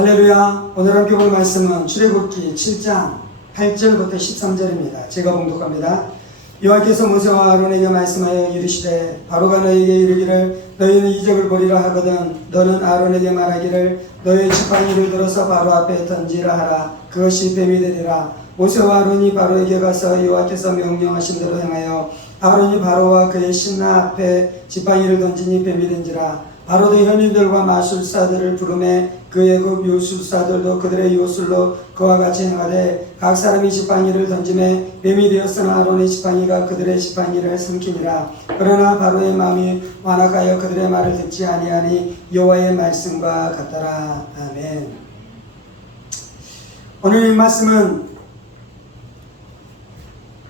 할렐루야. 오늘 함께 볼 말씀은 출애굽기 7장 8절부터 13절입니다. 제가 봉독합니다. 여호와께서 모세와 아론에게 말씀하여 이르시되 바로가 너에게 이르기를 너희는 이적을 보리라 하거든 너는 아론에게 말하기를 너의 지팡이를 들어서 바로 앞에 던지라 하라. 그것이 뱀이 되리라. 모세와 아론이 바로에게 가서 여호와께서 명령하신 대로 행하여 아론이 바로와 그의 신하 앞에 지팡이를 던지니 뱀이 된지라. 바로도 현인들과 마술사들을 부르매 그 애굽 요술사들도 그들의 요술로 그와 같이 행하되 각 사람이 지팡이를 던짐에 뱀이 되었으나 아론의 지팡이가 그들의 지팡이를 삼키니라. 그러나 바로의 마음이 완악하여 그들의 말을 듣지 아니하니 여호와의 말씀과 같더라. 아멘. 오늘 이 말씀은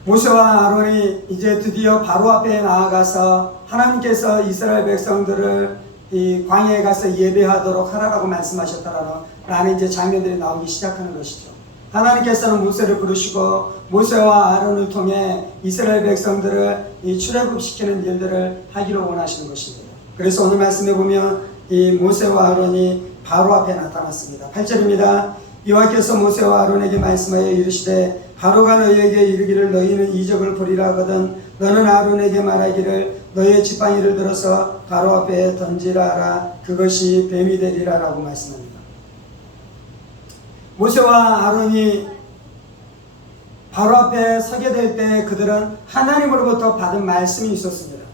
모세와 아론이 이제 드디어 바로 앞에 나아가서 하나님께서 이스라엘 백성들을 이 광야에 가서 예배하도록 하라고 말씀하셨다라는 이제 장면들이 나오기 시작하는 것이죠. 하나님께서는 모세를 부르시고 모세와 아론을 통해 이스라엘 백성들을 이 출애굽시키는 일들을 하기로 원하시는 것입니다. 그래서 오늘 말씀에 보면 이 모세와 아론이 바로 앞에 나타났습니다. 8절입니다. 여호와께서 모세와 아론에게 말씀하여 이르시되 바로가 너희에게 이르기를 너희는 이적을 보리라 하거든 너는 아론에게 말하기를 너의 지팡이를 들어서 바로 앞에 던지라 하라. 그것이 뱀이 되리라 라고 말씀합니다. 모세와 아론이 바로 앞에 서게 될 때 그들은 하나님으로부터 받은 말씀이 있었습니다.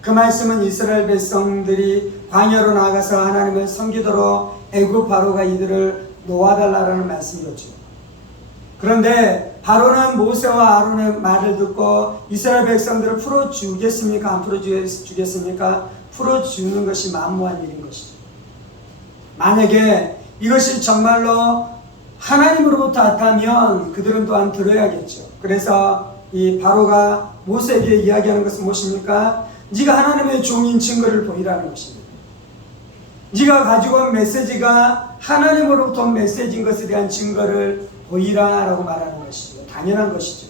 그 말씀은 이스라엘 백성들이 광야로 나아가서 하나님을 섬기도록 애굽 바로가 이들을 놓아달라는 말씀이었죠. 그런데 바로는 모세와 아론의 말을 듣고 이스라엘 백성들을 풀어주겠습니까? 안 풀어주겠습니까? 풀어주는 것이 만무한 일인 것이죠. 만약에 이것이 정말로 하나님으로부터 왔다면 그들은 또한 들어야겠죠. 그래서 이 바로가 모세에게 이야기하는 것은 무엇입니까? 네가 하나님의 종인 증거를 보이라는 것입니다. 네가 가지고 온 메시지가 하나님으로부터 온 메시지인 것에 대한 증거를 보이라 라고 말하는 것이죠. 당연한 것이죠.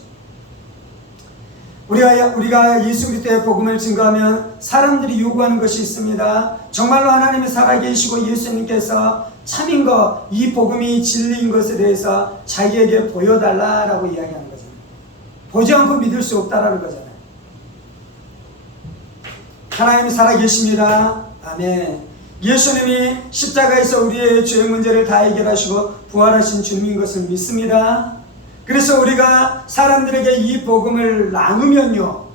우리가 예수 그리스도의 복음을 증거하면 사람들이 요구하는 것이 있습니다. 정말로 하나님이 살아계시고 예수님께서 참인 것, 이 복음이 진리인 것에 대해서 자기에게 보여달라라고 이야기하는 거잖아요. 보지 않고 믿을 수 없다라는 거잖아요. 하나님이 살아계십니다. 아멘. 예수님이 십자가에서 우리의 죄 문제를 다 해결하시고 부활하신 주님인 것을 믿습니다. 그래서 우리가 사람들에게 이 복음을 나누면요,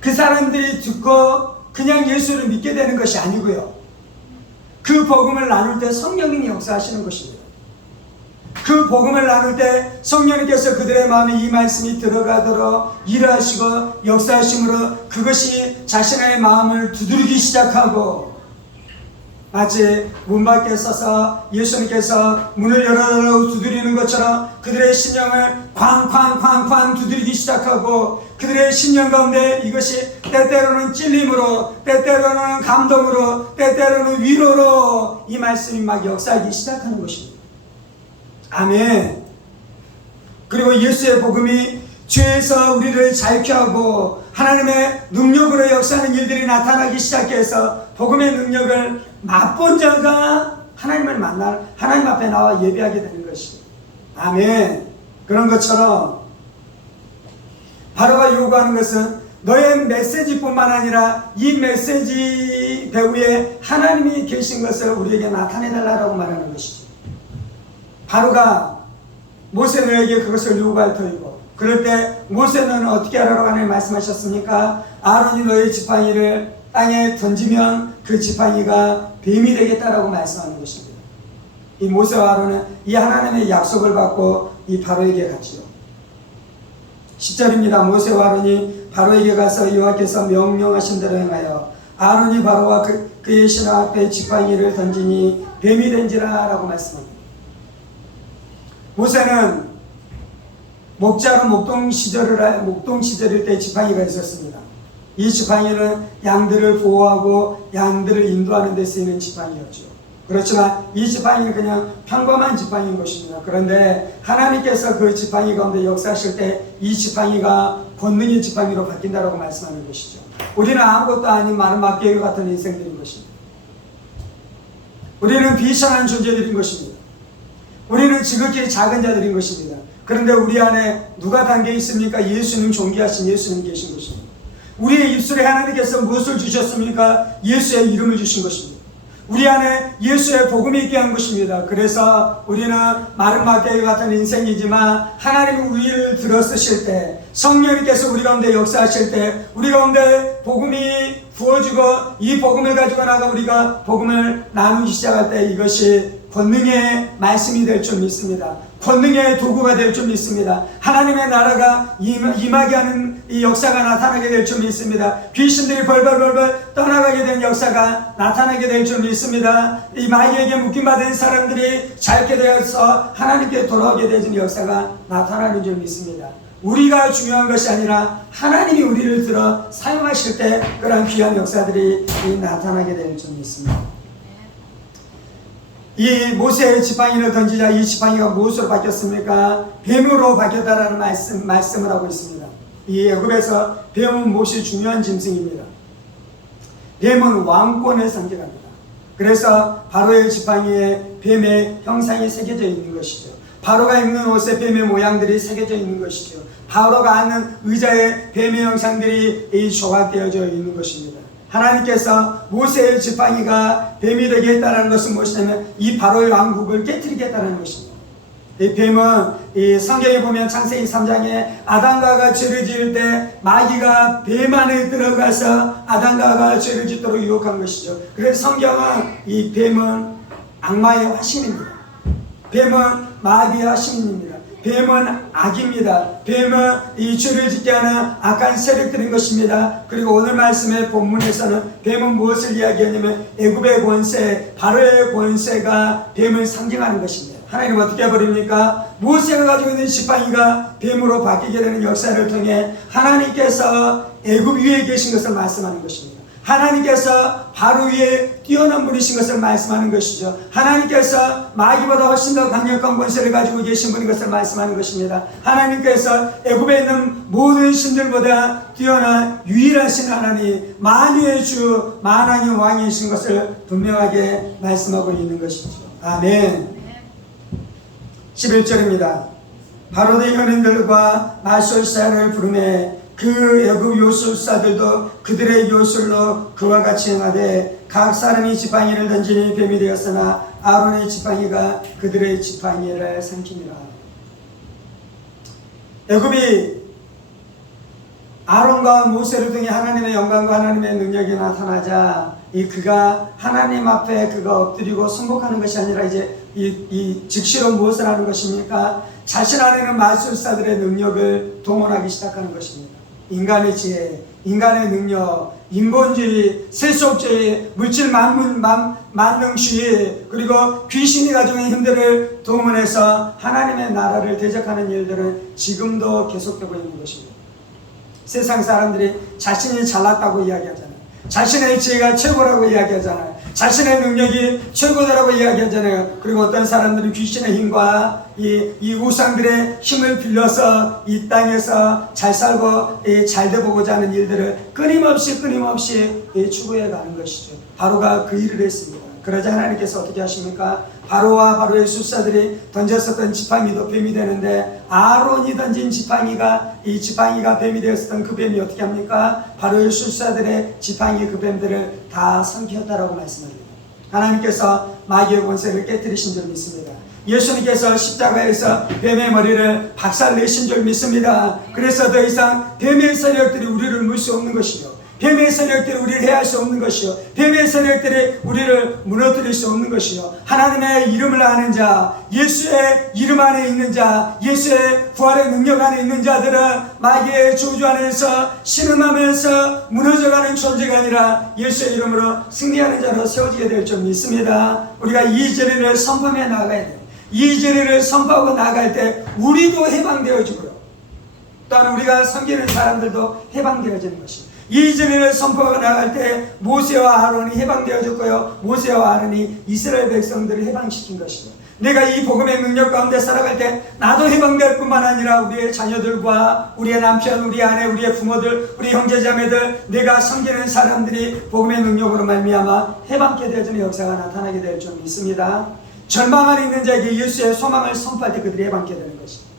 그 사람들이 듣고 그냥 예수를 믿게 되는 것이 아니고요, 그 복음을 나눌 때 성령님이 역사하시는 것입니다. 그 복음을 나눌 때 성령님께서 그들의 마음에 이 말씀이 들어가도록 일하시고 역사하심으로 그것이 자신의 마음을 두드리기 시작하고, 마치 문 밖에 서서 예수님께서 문을 열어달라고 두드리는 것처럼 그들의 심령을 쾅쾅쾅쾅 두드리기 시작하고, 그들의 심령 가운데 이것이 때때로는 찔림으로, 때때로는 감동으로, 때때로는 위로로 이 말씀이 막 역사하기 시작하는 것입니다. 아멘. 그리고 예수의 복음이 죄에서 우리를 자유케 하고 하나님의 능력으로 역사하는 일들이 나타나기 시작해서 복음의 능력을 맛본 자가 하나님을 만나 하나님 앞에 나와 예배하게 되는 것이죠. 아멘. 그런 것처럼 바로가 요구하는 것은 너의 메시지뿐만 아니라 이 메시지 배후에 하나님이 계신 것을 우리에게 나타내달라고 말하는 것이죠. 바로가 모세 너에게 그것을 요구할 터이고, 그럴 때 모세는 어떻게 하라고 하나님 말씀하셨습니까? 아론이 너의 지팡이를 땅에 던지면 그 지팡이가 뱀이 되겠다라고 말씀하는 것입니다. 이 모세와 아론은 이 하나님의 약속을 받고 이 바로에게 갔지요. 10절입니다. 모세와 아론이 바로에게 가서 여호와께서 명령하신 대로 행하여 아론이 바로와 그의 신하 앞에 지팡이를 던지니 뱀이 된지라 라고 말씀합니다. 모세는 목자로 목동 시절일 때 지팡이가 있었습니다. 이 지팡이는 양들을 보호하고 양들을 인도하는 데 쓰이는 지팡이였죠. 그렇지만 이 지팡이는 그냥 평범한 지팡이인 것입니다. 그런데 하나님께서 그 지팡이 가운데 역사하실 때 이 지팡이가 권능의 지팡이로 바뀐다라고 말씀하는 것이죠. 우리는 아무것도 아닌 마른 막대기 같은 인생들인 것입니다. 우리는 비천한 존재들인 것입니다. 우리는 지극히 작은 자들인 것입니다. 그런데 우리 안에 누가 담겨 있습니까? 예수님, 존귀하신 예수님 계신 것입니다. 우리의 입술에 하나님께서 무엇을 주셨습니까? 예수의 이름을 주신 것입니다. 우리 안에 예수의 복음이 있게 한 것입니다. 그래서 우리는 마른 막대기 같은 인생이지만 하나님이 우리를 들어 쓰실 때, 성령님께서 우리 가운데 역사하실 때, 우리 가운데 복음이 부어지고 이 복음을 가지고 나가 우리가 복음을 나누기 시작할 때 이것이 권능의 말씀이 될 줄 믿습니다. 권능의 도구가 될 줄 믿습니다. 하나님의 나라가 임하게 하는 이 역사가 나타나게 될 줄 믿습니다. 귀신들이 벌벌벌벌 떠나가게 된 역사가 나타나게 될 줄 믿습니다. 이 마귀에게 묶임받은 사람들이 자유케 되어서 하나님께 돌아오게 되는 역사가 나타나는 줄 믿습니다. 우리가 중요한 것이 아니라 하나님이 우리를 들어 사용하실 때 그런 귀한 역사들이 나타나게 될 줄 믿습니다. 이 모세의 지팡이를 던지자 이 지팡이가 무엇으로 바뀌었습니까? 뱀으로 바뀌었다라는 말씀을 하고 있습니다. 이 애굽에서 뱀은 무엇이 중요한 짐승입니다. 뱀은 왕권을 상징합니다. 그래서 바로의 지팡이에 뱀의 형상이 새겨져 있는 것이죠. 바로가 입는 옷에 뱀의 모양들이 새겨져 있는 것이죠. 바로가 앉는 의자에 뱀의 형상들이 조각되어져 있는 것입니다. 하나님께서 모세의 지팡이가 뱀이 되게 했다는 것은 무엇이냐면 이 바로의 왕국을 깨뜨리겠다는 것입니다. 이 뱀은 이 성경에 보면 창세기 3장에 아담과 하와가 죄를 지을 때 마귀가 뱀 안에 들어가서 아담과 하와가 죄를 짓도록 유혹한 것이죠. 그래서 성경은 이 뱀은 악마의 화신입니다. 뱀은 마귀의 화신입니다. 뱀은 악입니다. 뱀은 이 죄를 짓게 하는 악한 세력들인 것입니다. 그리고 오늘 말씀의 본문에서는 뱀은 무엇을 이야기하냐면 애굽의 권세, 바로의 권세가 뱀을 상징하는 것입니다. 하나님은 어떻게 해버립니까? 모세가 가지고 있는 지팡이가 뱀으로 바뀌게 되는 역사를 통해 하나님께서 애굽 위에 계신 것을 말씀하는 것입니다. 하나님께서 바로 위에 뛰어난 분이신 것을 말씀하는 것이죠. 하나님께서 마귀보다 훨씬 더 강력한 권세를 가지고 계신 분인 것을 말씀하는 것입니다. 하나님께서 애굽에 있는 모든 신들보다 뛰어난 유일하신 하나님, 만유의 주, 만왕의 왕이신 것을 분명하게 말씀하고 있는 것이죠. 아멘. 11절입니다. 바로의 현인들과 마술사를 부르매 그 애굽 요술사들도 그들의 요술로 그와 같이 행하되 각 사람이 지팡이를 던지니 뱀이 되었으나 아론의 지팡이가 그들의 지팡이를 삼키니라. 애굽이 아론과 모세를 통해 하나님의 영광과 하나님의 능력이 나타나자 그가 하나님 앞에 그가 엎드리고 순복하는 것이 아니라 이제 이 즉시로 무엇을 하는 것입니까? 자신 안에는 마술사들의 능력을 동원하기 시작하는 것입니다. 인간의 지혜, 인간의 능력, 인본주의, 세속주의, 물질 만능주의, 그리고 귀신이 가지고 있는 힘들을 동원해서 하나님의 나라를 대적하는 일들은 지금도 계속되고 있는 것입니다. 세상 사람들이 자신이 잘났다고 이야기하잖아요. 자신의 지혜가 최고라고 이야기하잖아요. 자신의 능력이 최고다라고 이야기하잖아요. 그리고 어떤 사람들은 귀신의 힘과 이 우상들의 힘을 빌려서 이 땅에서 잘 살고 잘 돼보고자 하는 일들을 끊임없이 추구해 가는 것이죠. 바로가 그 일을 했습니다. 그러자 하나님께서 어떻게 하십니까? 바로와 바로의 술사들이 던졌었던 지팡이도 뱀이 되는데 아론이 던진 지팡이가 뱀이 되었었던 그 뱀이 어떻게 합니까? 바로의 술사들의 지팡이 그 뱀들을 다 삼켰다라고 말씀합니다. 하나님께서 마귀의 권세를 깨뜨리신 줄 믿습니다. 예수님께서 십자가에서 뱀의 머리를 박살내신 줄 믿습니다. 그래서 더 이상 뱀의 세력들이 우리를 물 수 없는 것이요, 뱀의 세력들이 우리를 해할 수 없는 것이요, 뱀의 세력들이 우리를 무너뜨릴 수 없는 것이요, 하나님의 이름을 아는 자, 예수의 이름 안에 있는 자, 예수의 부활의 능력 안에 있는 자들은 마귀의 저주 안에서 신음하면서 무너져가는 존재가 아니라 예수의 이름으로 승리하는 자로 세워지게 될 줄 믿습니다. 우리가 이 진리를 선포하며 나아가야 돼요. 이 진리를 선포하고 나아갈 때 우리도 해방되어지고요, 또한 우리가 섬기는 사람들도 해방되어지는 것입니다. 이 진리를 선포하고 나갈 때 모세와 아론이 해방되어졌고요, 모세와 아론이 이스라엘 백성들을 해방시킨 것이죠. 내가 이 복음의 능력 가운데 살아갈 때 나도 해방될 뿐만 아니라 우리의 자녀들과 우리의 남편, 우리 아내, 우리의 부모들, 우리 형제자매들, 내가 섬기는 사람들이 복음의 능력으로 말미암아 해방케 되어지는 역사가 나타나게 될 줄 믿습니다. 절망 안에 있는 자에게 예수의 소망을 선포할 때 그들이 해방케 되는 것입니다.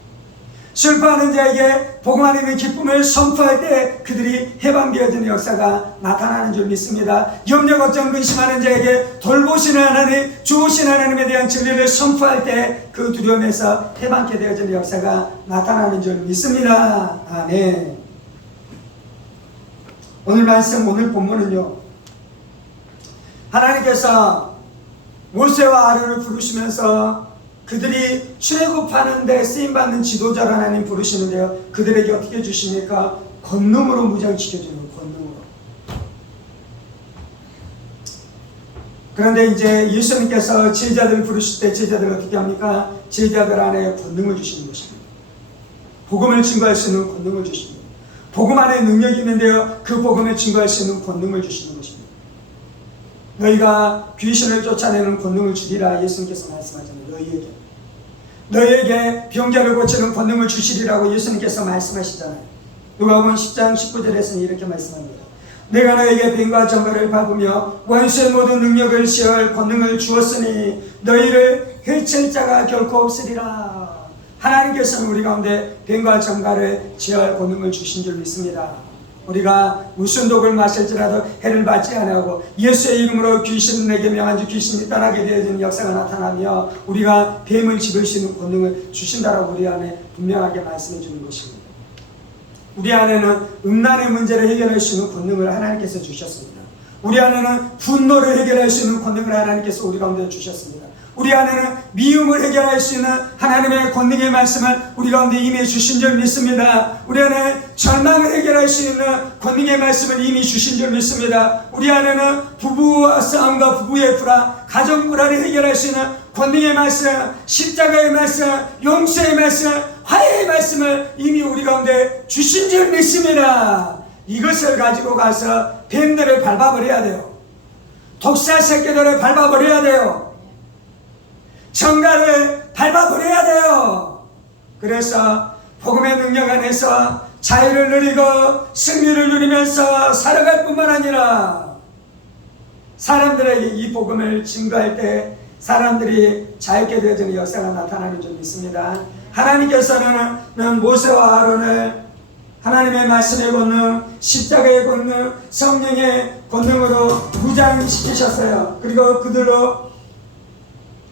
슬퍼하는 자에게 복음 안에 있는 기쁨을 선포할 때 그들이 해방되어지는 역사가 나타나는 줄 믿습니다. 염려, 걱정, 근심하는 자에게 돌보시는 하나님, 주오신 하나님에 대한 진리를 선포할 때 그 두려움에서 해방케 되어지는 역사가 나타나는 줄 믿습니다. 아멘. 오늘 말씀, 오늘 본문은요, 하나님께서 모세와 아론을 부르시면서 그들이 출애굽하는 데 쓰임받는 지도자를 하나님 부르시는데요, 그들에게 어떻게 주십니까? 권능으로 무장시켜주는 권능으로. 그런데 이제 예수님께서 제자들을 부르실 때 제자들을 어떻게 합니까? 제자들 안에 권능을 주시는 것입니다. 복음을 증거할 수 있는 권능을 주십니다. 복음 안에 능력이 있는데요, 그 복음을 증거할 수 있는 권능을 주시는 것입니다. 너희가 귀신을 쫓아내는 권능을 주리라 예수님께서 말씀하잖아요. 너희에게 병자를 고치는 권능을 주시리라고 예수님께서 말씀하시잖아요. 누가복음 10장 19절에서는 이렇게 말씀합니다. 내가 너희에게 뱀과 정갈을 밟으며 원수의 모든 능력을 시할 권능을 주었으니 너희를 해칠 자가 결코 없으리라. 하나님께서는 우리 가운데 뱀과 정갈을 제어할 권능을 주신 줄 믿습니다. 우리가 무슨 독을 마실지라도 해를 받지 아니하고 예수의 이름으로 귀신에게 명한 주 귀신이 떠나게 되어지는 역사가 나타나며 우리가 뱀을 집을 수 있는 권능을 주신다라고 우리 안에 분명하게 말씀해 주는 것입니다. 우리 안에는 음란의 문제를 해결할 수 있는 권능을 하나님께서 주셨습니다. 우리 안에는 분노를 해결할 수 있는 권능을 하나님께서 우리 가운데 주셨습니다. 우리 안에는 미움을 해결할 수 있는 하나님의 권능의 말씀을 우리 가운데 이미 주신 줄 믿습니다. 우리 안에 절망을 해결할 수 있는 권능의 말씀을 이미 주신 줄 믿습니다. 우리 안에는 부부와 싸움과 부부의 불화, 가정 불화를 해결할 수 있는 권능의 말씀, 십자가의 말씀, 용서의 말씀, 화해의 말씀을 이미 우리 가운데 주신 줄 믿습니다. 이것을 가지고 가서 뱀들을 밟아버려야 돼요. 독사 새끼들을 밟아버려야 돼요. 정갈을 밟아버려야 돼요. 그래서 복음의 능력 안에서 자유를 누리고 승리를 누리면서 살아갈 뿐만 아니라 사람들에게 이 복음을 증거할 때 사람들이 자유케 되어지는 역사가 나타나는 줄 믿습니다. 하나님께서는 모세와 아론을 하나님의 말씀의 권능, 십자가의 권능, 성령의 권능으로 무장시키셨어요. 그리고 그들로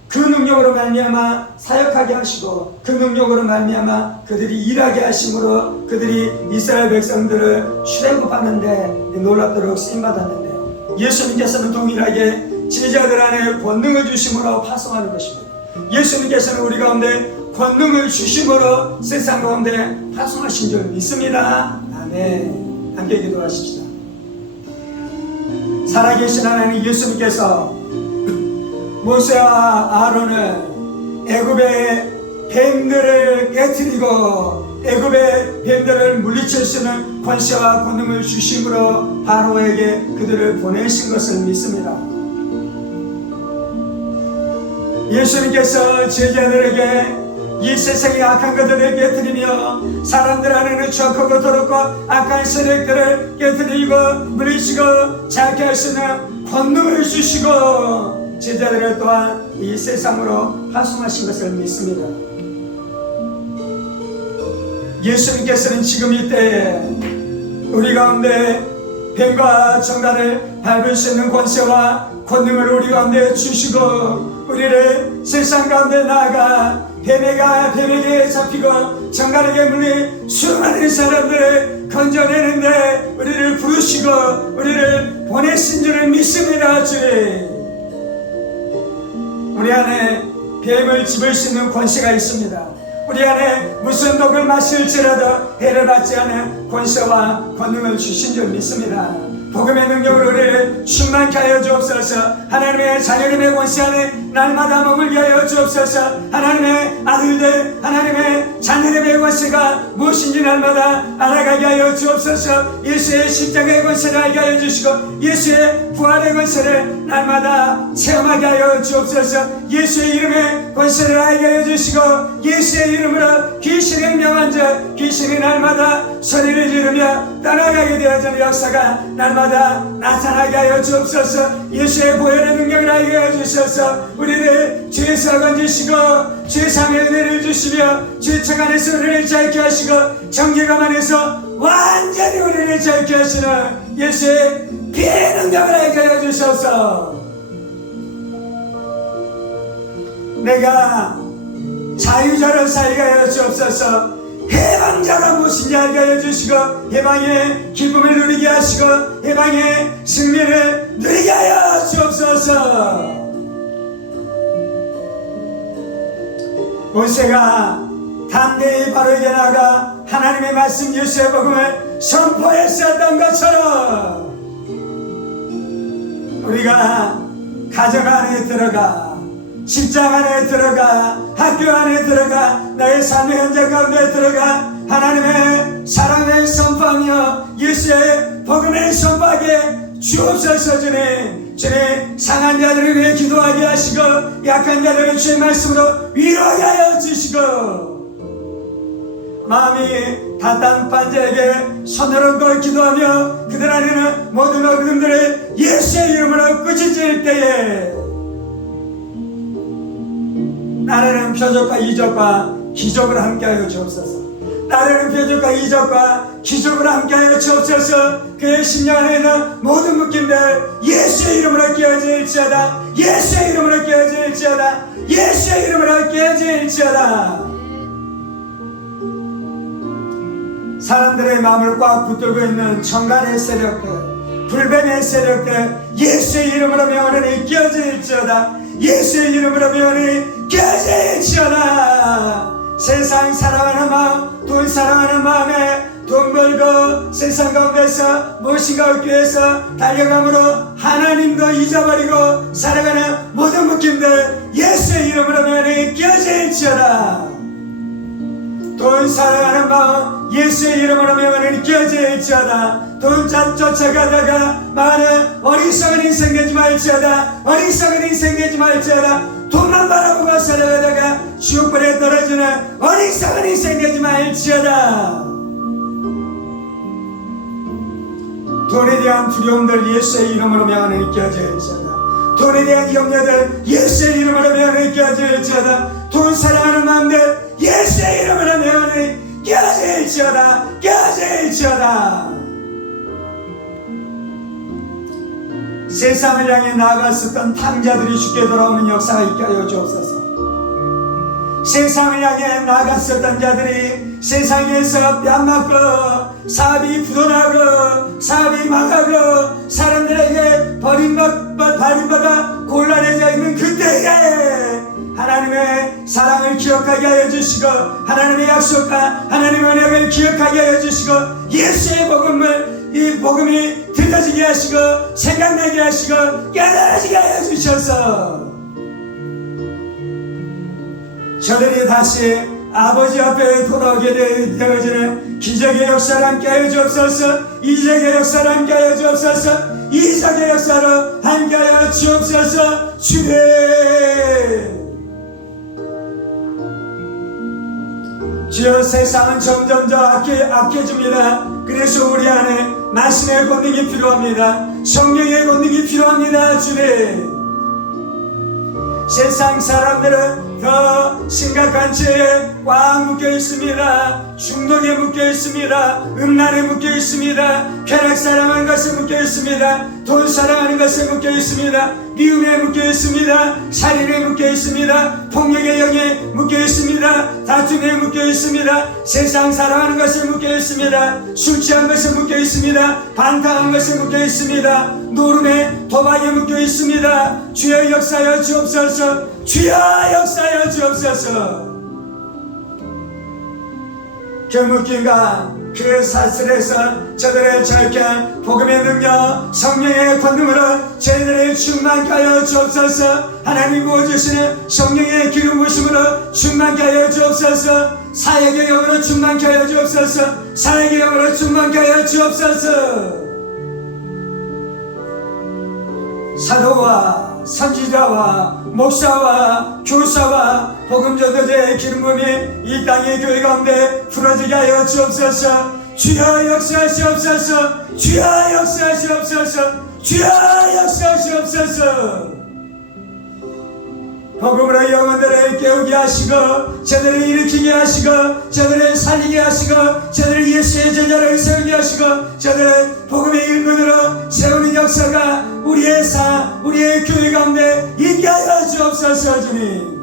그 능력으로 말미암아 사역하게 하시고 그 능력으로 말미암아 그들이 일하게 하심으로 그들이 이스라엘 백성들을 출애굽하는데 놀랍도록 쓰임받았는데요, 예수님께서는 동일하게 제자들 안에 권능을 주심으로 파송하는 것입니다. 예수님께서는 우리 가운데 권능을 주심으로 세상 가운데 파송하신 줄 믿습니다. 아멘. 함께 기도하십시다. 살아계신 하나님 예수님께서 모세와 아론을 애굽의 뱀들을 깨뜨리고 애굽의 뱀들을 물리칠 수 있는 권세와 권능을 주심으로 바로에게 그들을 보내신 것을 믿습니다. 예수님께서 제자들에게 이 세상의 악한 것들을 깨뜨리며 사람들 안에는 추악하고 더럽고 악한 세력들을 깨뜨리고 물리치고 자유케 할 수 있는 권능을 주시고 제자들을 또한 이 세상으로 파송하신 것을 믿습니다. 예수님께서는 지금 이때에 우리 가운데 뱀과 정갈을 밟을 수 있는 권세와 권능을 우리 가운데 주시고 우리를 세상 가운데 나아가 뱀에게 잡히고 정갈에게 물린 수많은 사람들을 건져내는데 우리를 부르시고 우리를 보내신 줄을 믿습니다. 주님, 우리 안에 뱀을 집을 수 있는 권세가 있습니다. 우리 안에 무슨 독을 마실지라도 해를 받지 않은 권세와 권능을 주신 줄 믿습니다. 복음의 능력으로 우리를 충만케 하여 주옵소서. 하나님의 자녀님의 권세 안에 날마다 머물게 하여 주옵소서. 하나님의 아들들, 하나님의 자녀님의 권세가 무엇인지 날마다 알아가게 하여 주옵소서. 예수의 십자가의 권세를 알게 하여 주시고 예수의 부활의 권세를 날마다 체험하게 하여 주옵소서. 예수의 이름의 권세를 알게 하여 주시고 예수의 이름으로 귀신을 명한 자 귀신이 날마다 소리를 지르며 떠나가게 되어지는 역사가 날마다 나타나게 하여 주옵소서. 예수의 보혈의 능력을 알게 하여 주셔서 우리를 죄에서 건지시고 죄상의 은혜를 주시며 죄책 안에서 우리를 자유케 하시고 정죄감 안에서 완전히 우리를 자유케 하시는 예수의 피의 능력을 알게 하여 주셔서 내가 자유자로 살게 하여 주옵소서. 해방자가 무엇인지 알게 하여 주시고 해방의 기쁨을 누리게 하시고 해방의 승리를 누리게 하여 주옵소서. 모세가 담대히 바로에게 나가 하나님의 말씀 예수의 복음을 선포했었던 것처럼 우리가 가정 안에 들어가 직장 안에 들어가 학교 안에 들어가 나의 삶의 현장 가운데 들어가 하나님의 사랑을 선포하며 예수의 복음을 선포하게 주옵소서. 주님 상한 자들을 위해 기도하게 하시고 약한 자들을 주의 말씀으로 위로하게 하여 주시고 마음이 답답한 자에게 손을 얹고 기도하며 그들 안에는 모든 어둠들을 예수의 이름으로 꾸짖을 때에 나라는 표적과 이적과 기적을 함께하여 주옵소서. 나라는 표적과 이적과 기적을 함께하여 주옵소서. 그의 심령 안에 있는 모든 묶임들 예수의 이름으로 깨어질지어다. 예수의 이름으로 깨어질지어다. 예수의 이름으로 깨어질지어다. 사람들의 마음을 꽉 붙들고 있는 천간의 세력들 불뱀의 세력들 예수의 이름으로 명하노니 깨어질지어다. 예수의 이름으로 명하노니 깨어질지어다. 세상 사랑하는 마음 돈 사랑하는 마음에 돈 벌고 세상 가운데서 무엇인가 얻기 위해서 달려감으로 하나님도 잊어버리고 살아가는 모든 묶임들 예수의 이름으로 명하노니 깨어질지어다. 돈 사랑하는 마음 예수의 이름으로 명하노니 깨어질지어다. 돈 쫓아가다가 많은 어리석은 인생 되지 말지어다. 어리석은 인생 되지 말지어다. 돈만 바라보고 살아가다가 지옥불에 떨어지는 어리석은 인생 되지 말지어다. 돈에 대한 두려움들 예수의 이름으로 명하노니 깨어질지어다. 돈에 대한 염려들 예수의 이름으로 명하노니 깨어질지어다. 돈 사랑하는 마음들 예수의 이름으로 명하노니 깨어질지어다. 깨어질지어다. 세상을 향해 나아갔었던 탕자들이 죽게 돌아오는 역사가 있게 하여 주옵소서. 세상을 향해 나아갔었던 자들이 세상에서 뺨맞고 사업이 부도나고 사업이 망하고 사람들에게 버림받아 곤란해져 있는 그때에 하나님의 사랑을 기억하게 하여 주시고 하나님의 약속과 하나님의 언약을 기억하게 하여 주시고 예수의 복음을 이 복음이 들려지게 하시고 생각나게 하시고 깨달아지게 하여 주셔서 저들이 다시 아버지 앞에 돌아오게 되어지는 기적의 역사를 함께 하여 주옵소서. 이적의 역사를 함께 하여 주옵소서. 이적의 역사로 함께 하여 주옵소서. 주님 주여 세상은 점점 더 악해집니다. 그래서 우리 안에 말씀의 권능이 필요합니다. 성령의 권능이 필요합니다. 주님 세상 사람들은 더 심각한 죄에 꽉 묶여 있습니다. 중독에 묶여 있습니다. 음란에 묶여 있습니다. 쾌락 사랑하는 것에 묶여 있습니다. 돈 사랑하는 것에 묶여 있습니다. 미움에 묶여 있습니다. 살인에 묶여 있습니다. 폭력의 영에 묶여 있습니다. 다툼에 묶여 있습니다. 세상 사랑하는 것에 묶여 있습니다. 술 취한 것에 묶여 있습니다. 반항한 것에 묶여 있습니다. 노름에 도박에 묶여 있습니다. 주여 역사하여 주옵소서. 주여 역사하여 주옵소서. 그 묶임과 그 사슬에서 저들의 절개 복음의 능력 성령의 권능으로 저희들의 충만케 하여 주옵소서. 하나님 부어주시는 성령의 기름 부으심으로 충만케 하여 주옵소서. 사역의 영으로 충만케 하여 주옵소서. 사역의 영으로 충만케 하여 주옵소서. 사도와 선지자와 목사와 교사와 복음전도자의 기름 부음이 이 땅의 교회 가운데 풀어지게 하여 주옵소서. 주여 역사하시옵소서. 주여 역사하시옵소서. 주여 역사하시옵소서. 복음으로 영혼들을 깨우게 하시고 저들을 일으키게 하시고 저들을 살리게 하시고 저들을 예수의 제자를 세우게 하시고 저들을 복음의 일꾼으로 세우는 역사가 우리의 교회 가운데 있게 하여 주옵소서. 주님,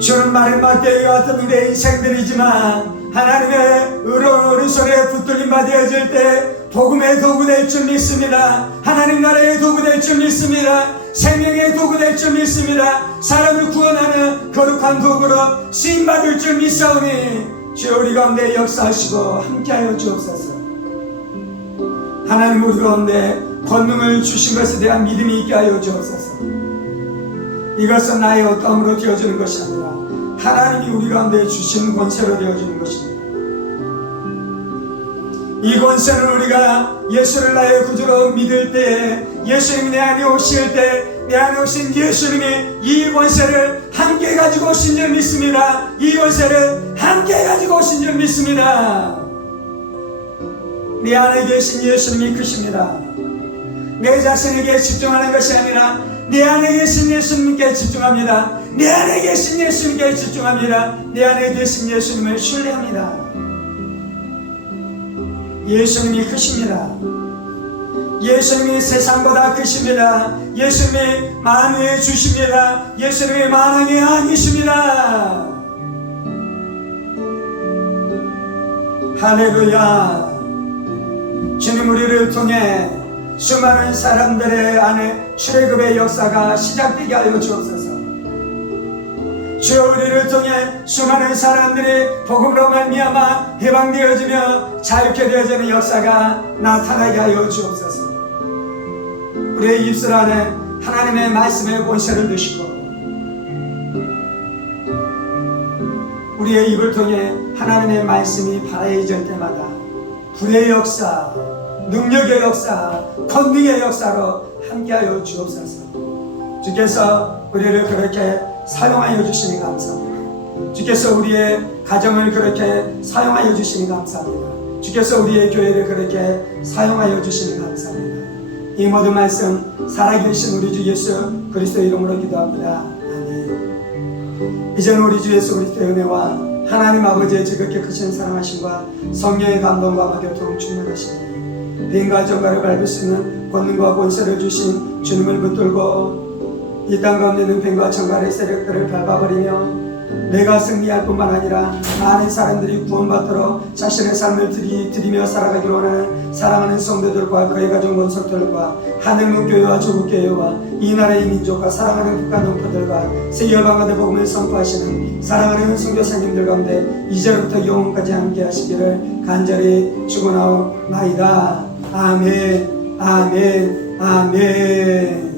주는 마른 막대기 같은 우리의 인생들이지만 하나님의 의로운 오른손에 붙들림 받아질 때 복음의 도구 될 줄 믿습니다. 하나님 나라의 도구 될 줄 믿습니다. 생명의 도구 될 줄 믿습니다. 사람을 구원하는 거룩한 도구로 쓰임받을 줄 믿사오니 주여 우리 가운데 역사하시고 함께하여 주옵소서. 하나님 우리 가운데 권능을 주신 것에 대한 믿음이 있게 하여 주옵소서. 이것은 나의 어떠함으로 되어지는 것이 아니라 하나님이 우리 가운데 주신 권세로 되어지는 것입니다. 이 권세는 우리가 예수를 나의 구주로 믿을 때에 예수님이 내 안에 오실 때 내 안에 오신 예수님이 이 권세를 함께 가지고 오신 줄 믿습니다. 이 권세를 함께 가지고 오신 줄 믿습니다. 내 안에 계신 예수님이 크십니다. 내 자신에게 집중하는 것이 아니라 내 안에 계신 예수님께 집중합니다. 내 안에 계신 예수님께 집중합니다. 내 안에 계신 예수님을 신뢰합니다. 예수님이 크십니다. 예수님이 세상보다 크십니다. 예수님이 만유의 주십니다. 예수님이 만왕의 아니십니다. 할렐루야. 주님 우리를 통해 수많은 사람들의 안에 출애굽의 역사가 시작되게 하여 주옵소서. 주여 우리를 통해 수많은 사람들이 복음으로 말미암아 해방되어지며 자유케 되어지는 역사가 나타나게 하여 주옵소서. 우리의 입술 안에 하나님의 말씀의 권세를 두시고 우리의 입을 통해 하나님의 말씀이 발해질 때마다 불의 역사, 능력의 역사, 권능의 역사로 함께하여 주옵소서. 주께서 우리를 그렇게 사용하여 주시니 감사합니다. 주께서 우리의 가정을 그렇게 사용하여 주시니 감사합니다. 주께서 우리의 교회를 그렇게 사용하여 주시니 감사합니다. 이 모든 말씀 살아계신 우리 주 예수 그리스도 이름으로 기도합니다. 아멘. 이제는 우리 주 예수 그리스도의 은혜와 하나님 아버지의 지극히 크신 사랑하심과 성령의 감동과 교통을 충만하시니 빈과 정갈을 밟을 수 있는 권능과 권세를 주신 주님을 붙들고 이 땅 가운데 있는 빈과 정갈의 세력들을 밟아버리며 내가 승리할 뿐만 아니라 많은 사람들이 구원받도록 자신의 삶을 드리며 살아가기로 원하는 사랑하는 성도들과 그의 가정 건설들과 하늘문교회와 조국교회와 이 나라의 민족과 사랑하는 국가 농토들과 세계열방가대 복음을 선포하시는 사랑하는 선교사님들 가운데 이제부터 영원까지 함께 하시기를 간절히 축원하옵나이다. 아멘 아멘 아멘.